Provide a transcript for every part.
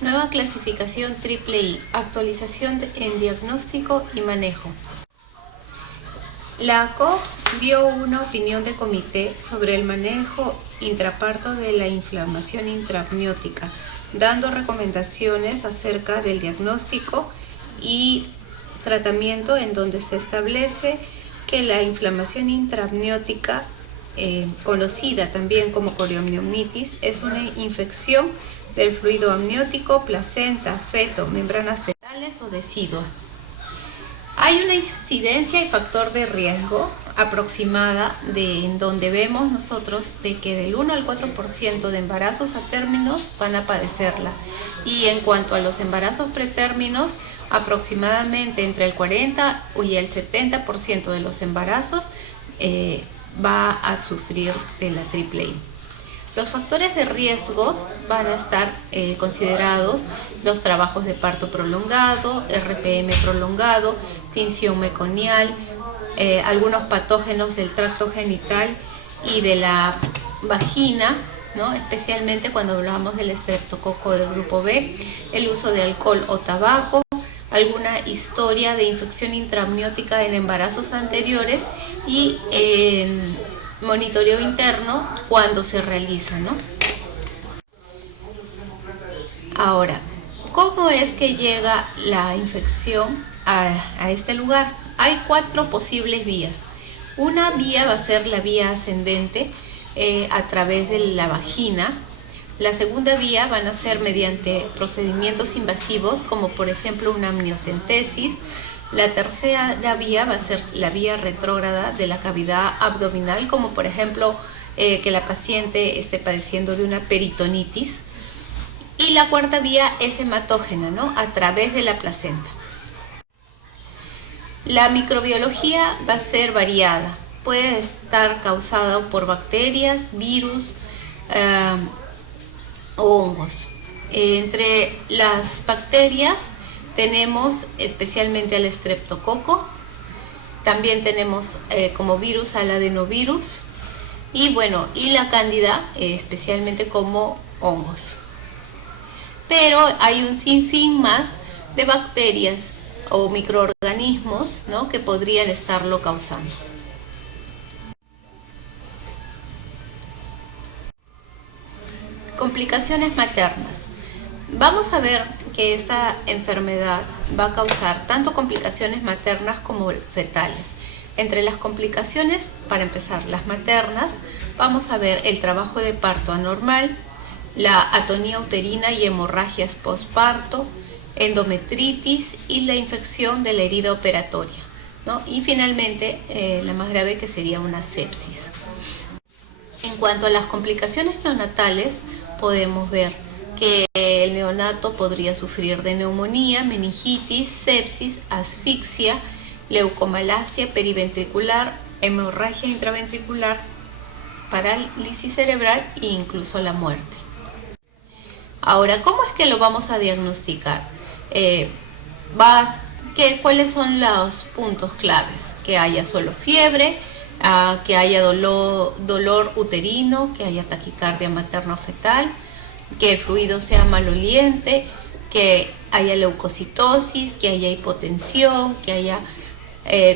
Nueva clasificación triple I, actualización en diagnóstico y manejo. La ACOG dio una opinión de comité sobre el manejo intraparto de la inflamación intraamniótica, dando recomendaciones acerca del diagnóstico y tratamiento, en donde se establece que la inflamación intraamniótica, conocida también como corioamnionitis, es una infección del fluido amniótico, placenta, feto, membranas fetales o decidua. Hay una incidencia y factor de riesgo aproximada en donde vemos nosotros de que del 1 al 4% de embarazos a términos van a padecerla. Y en cuanto a los embarazos pretérminos, aproximadamente entre el 40 y el 70% de los embarazos va a sufrir de la triple I. Los factores de riesgo van a estar considerados los trabajos de parto prolongado, RPM prolongado, tinción meconial, algunos patógenos del tracto genital y de la vagina, ¿no? Especialmente cuando hablamos del estreptococo del grupo B, el uso de alcohol o tabaco, alguna historia de infección intraamniótica en embarazos anteriores y monitoreo interno cuando se realiza, ¿no? Ahora, ¿cómo es que llega la infección a este lugar? Hay 4 posibles vías. Una vía va a ser la vía ascendente a través de la vagina. La segunda vía van a ser mediante procedimientos invasivos, como por ejemplo una amniocentesis. La tercera vía va a ser la vía retrógrada de la cavidad abdominal, como por ejemplo que la paciente esté padeciendo de una peritonitis. Y la cuarta vía es hematógena, ¿no? A través de la placenta. La microbiología va a ser variada. Puede estar causada por bacterias, virus o hongos. Entre las bacterias tenemos especialmente al estreptococo, también tenemos como virus al adenovirus y la cándida, especialmente como hongos. Pero hay un sinfín más de bacterias o microorganismos, ¿no?, que podrían estarlo causando. Complicaciones maternas. Vamos a ver que esta enfermedad va a causar tanto complicaciones maternas como fetales. Entre las complicaciones, para empezar, las maternas, vamos a ver el trabajo de parto anormal, la atonía uterina y hemorragias postparto, endometritis y la infección de la herida operatoria, ¿no? Y finalmente, la más grave, que sería una sepsis. En cuanto a las complicaciones neonatales, podemos ver que el neonato podría sufrir de neumonía, meningitis, sepsis, asfixia, leucomalacia periventricular, hemorragia intraventricular, parálisis cerebral e incluso la muerte. Ahora, ¿cómo es que lo vamos a diagnosticar? ¿Cuáles son los puntos claves? Que haya solo fiebre, que haya dolor uterino, que haya taquicardia materno-fetal, que el fluido sea maloliente, que haya leucocitosis, que haya hipotensión, que haya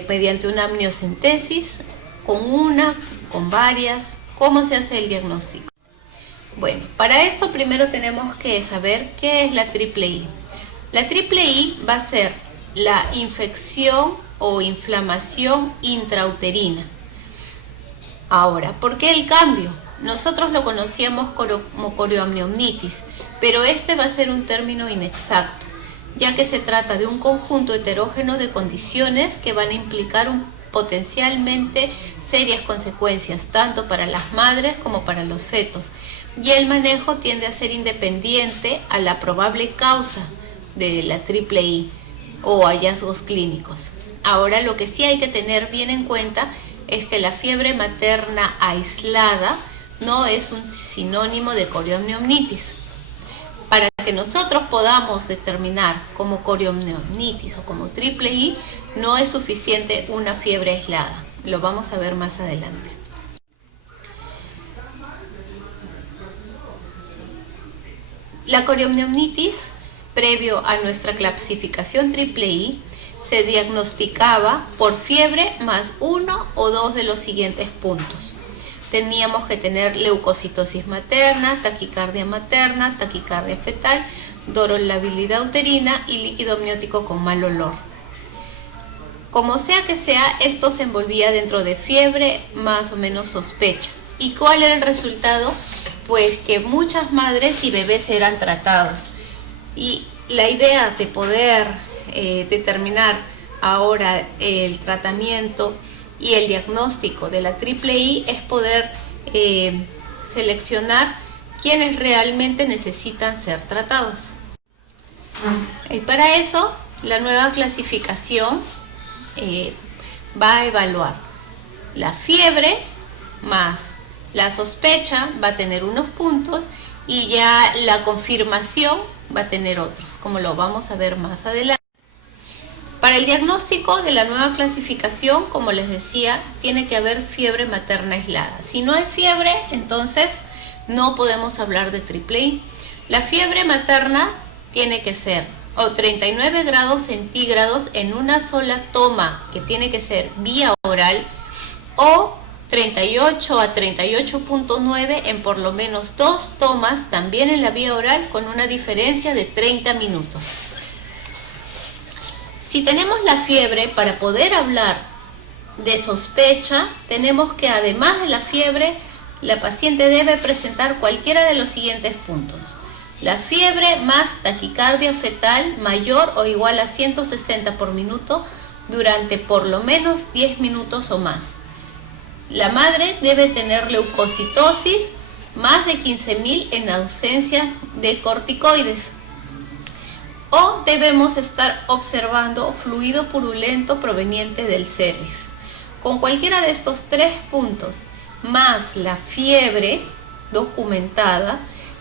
mediante una amniocentesis, con varias. ¿Cómo se hace el diagnóstico? Bueno, para esto primero tenemos que saber qué es la triple I. La triple I va a ser la infección o inflamación intrauterina. Ahora, ¿por qué el cambio? Nosotros lo conocíamos como corioamnionitis, pero este va a ser un término inexacto, ya que se trata de un conjunto heterógeno de condiciones que van a implicar potencialmente serias consecuencias, tanto para las madres como para los fetos, y el manejo tiende a ser independiente a la probable causa de la triple I o hallazgos clínicos. Ahora, lo que sí hay que tener bien en cuenta es que la fiebre materna aislada no es un sinónimo de corioamnionitis. Para que nosotros podamos determinar como corioamnionitis o como triple I, no es suficiente una fiebre aislada. Lo vamos a ver más adelante. La coriomiomnitis, previo a nuestra clasificación IIII, se diagnosticaba por fiebre más uno o dos de los siguientes puntos. Teníamos que tener leucocitosis materna, taquicardia fetal, dorolabilidad uterina y líquido amniótico con mal olor. Como sea que sea, esto se envolvía dentro de fiebre más o menos sospecha. ¿Y cuál era el resultado? Pues que muchas madres y bebés eran tratados. Y la idea de poder determinar ahora el tratamiento y el diagnóstico de la IIII es poder seleccionar quienes realmente necesitan ser tratados. Y para eso, la nueva clasificación va a evaluar la fiebre más la sospecha, va a tener unos puntos, y ya la confirmación va a tener otros, como lo vamos a ver más adelante. Para el diagnóstico de la nueva clasificación, como les decía, tiene que haber fiebre materna aislada. Si no hay fiebre, entonces no podemos hablar de IIII. La fiebre materna tiene que ser o 39 grados centígrados en una sola toma, que tiene que ser vía oral, o 38 a 38.9 en por lo menos 2 tomas, también en la vía oral, con una diferencia de 30 minutos. Si tenemos la fiebre, para poder hablar de sospecha, tenemos que, además de la fiebre, la paciente debe presentar cualquiera de los siguientes puntos. La fiebre más taquicardia fetal mayor o igual a 160 por minuto durante por lo menos 10 minutos o más. La madre debe tener leucocitosis más de 15.000 en ausencia de corticoides. O debemos estar observando fluido purulento proveniente del cervix. Con cualquiera de estos 3 puntos, más la fiebre documentada,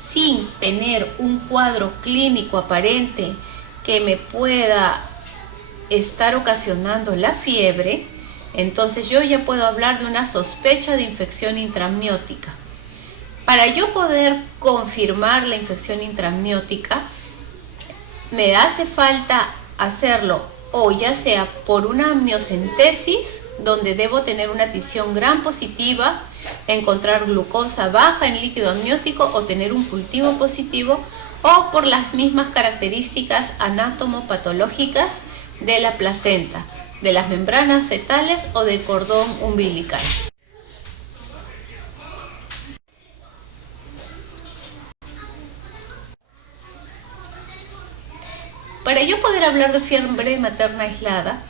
sin tener un cuadro clínico aparente que me pueda estar ocasionando la fiebre, entonces yo ya puedo hablar de una sospecha de infección intraamniótica. Para yo poder confirmar la infección intraamniótica, me hace falta hacerlo o ya sea por una amniocentesis, donde debo tener una tinción gram positiva, encontrar glucosa baja en líquido amniótico o tener un cultivo positivo, o por las mismas características anatomopatológicas de la placenta, de las membranas fetales o del cordón umbilical. Para yo poder hablar de fiebre materna aislada,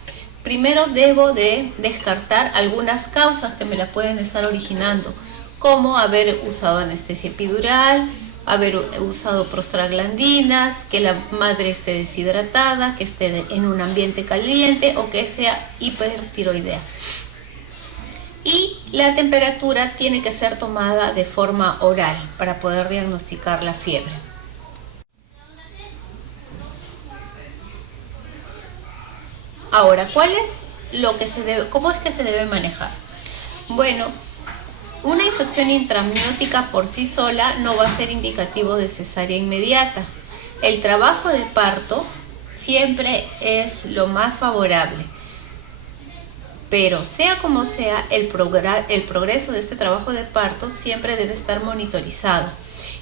primero debo de descartar algunas causas que me la pueden estar originando, como haber usado anestesia epidural, haber usado prostaglandinas, que la madre esté deshidratada, que esté en un ambiente caliente o que sea hipertiroidea. Y la temperatura tiene que ser tomada de forma oral para poder diagnosticar la fiebre. Ahora, ¿cómo es que se debe manejar? Bueno, una infección intraamniótica por sí sola no va a ser indicativo de cesárea inmediata. El trabajo de parto siempre es lo más favorable, pero sea como sea, el progreso de este trabajo de parto siempre debe estar monitorizado.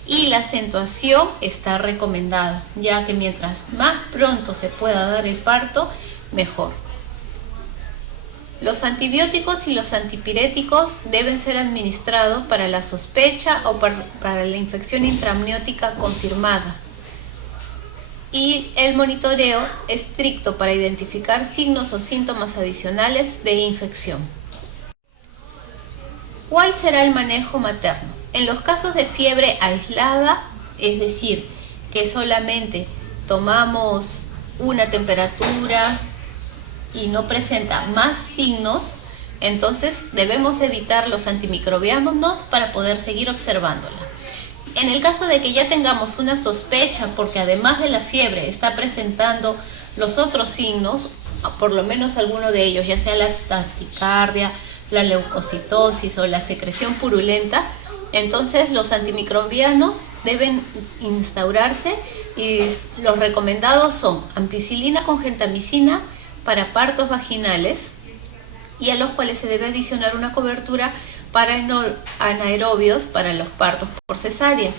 Y la acentuación está recomendada, ya que mientras más pronto se pueda dar el parto, mejor. Los antibióticos y los antipiréticos deben ser administrados para la sospecha o para la infección intraamniótica confirmada. Y el monitoreo estricto para identificar signos o síntomas adicionales de infección. ¿Cuál será el manejo materno? En los casos de fiebre aislada, es decir, que solamente tomamos una temperatura y no presenta más signos, entonces debemos evitar los antimicrobianos para poder seguir observándola. En el caso de que ya tengamos una sospecha, porque además de la fiebre está presentando los otros signos, por lo menos alguno de ellos, ya sea la taquicardia, la leucocitosis o la secreción purulenta, Entonces los antimicrobianos deben instaurarse y los recomendados son ampicilina con gentamicina para partos vaginales, y a los cuales se debe adicionar una cobertura para anaerobios para los partos por cesárea.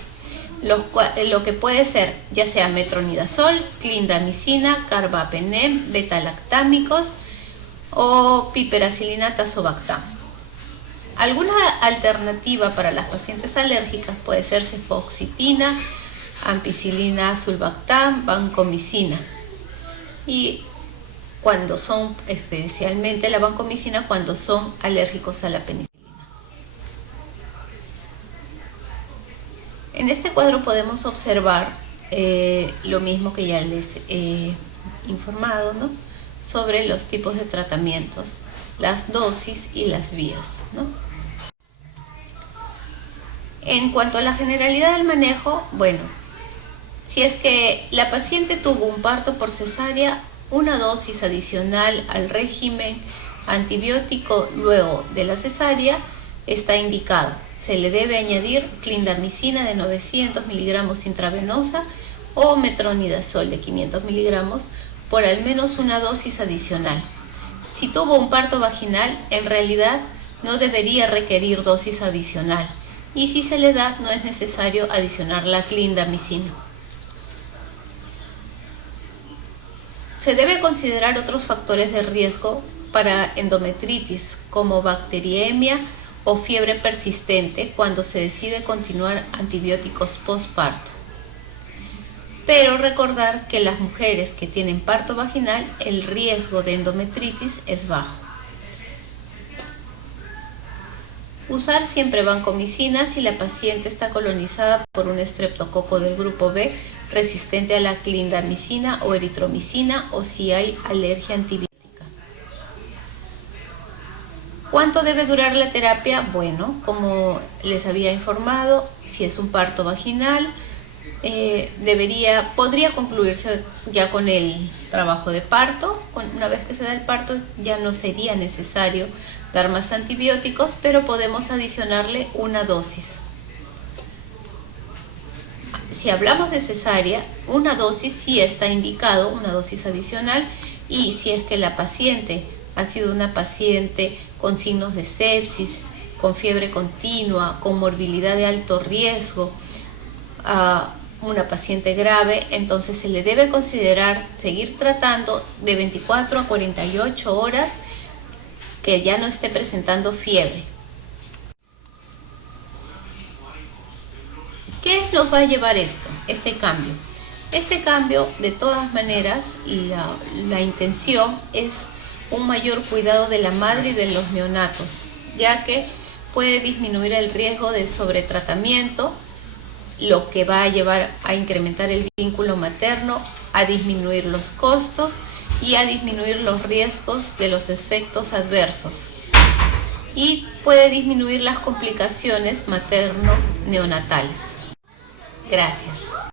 Lo que puede ser ya sea metronidazol, clindamicina, carbapenem, betalactámicos o piperacilina tazobactam. Alguna alternativa para las pacientes alérgicas puede ser cefoxitina, ampicilina, sulbactam, vancomicina. Y cuando son, especialmente la vancomicina, cuando son alérgicos a la penicilina. En este cuadro podemos observar lo mismo que ya les he informado, ¿no?, sobre los tipos de tratamientos, las dosis y las vías, ¿no? En cuanto a la generalidad del manejo, bueno, si es que la paciente tuvo un parto por cesárea, una dosis adicional al régimen antibiótico luego de la cesárea está indicado. Se le debe añadir clindamicina de 900 miligramos intravenosa o metronidazol de 500 miligramos por al menos una dosis adicional. Si tuvo un parto vaginal, en realidad no debería requerir dosis adicional, y si se le da, no es necesario adicionar la clindamicina. Se debe considerar otros factores de riesgo para endometritis, como bacteriemia o fiebre persistente, cuando se decide continuar antibióticos postparto. Pero recordar que las mujeres que tienen parto vaginal, el riesgo de endometritis es bajo. Usar siempre vancomicina si la paciente está colonizada por un estreptococo del grupo B resistente a la clindamicina o eritromicina, o si hay alergia antibiótica. ¿Cuánto debe durar la terapia? Bueno, como les había informado, si es un parto vaginal, podría concluirse ya con el trabajo de parto. Una vez que se da el parto, ya no sería necesario dar más antibióticos, pero podemos adicionarle una dosis. Si hablamos de cesárea, una dosis sí está indicado, una dosis adicional, y si es que la paciente ha sido una paciente con signos de sepsis, con fiebre continua, con morbilidad de alto riesgo, una paciente grave, entonces se le debe considerar seguir tratando de 24 a 48 horas que ya no esté presentando fiebre. ¿Qué nos va a llevar este cambio? Este cambio, de todas maneras, la intención es un mayor cuidado de la madre y de los neonatos, ya que puede disminuir el riesgo de sobretratamiento, lo que va a llevar a incrementar el vínculo materno, a disminuir los costos y a disminuir los riesgos de los efectos adversos, y puede disminuir las complicaciones materno-neonatales. Gracias.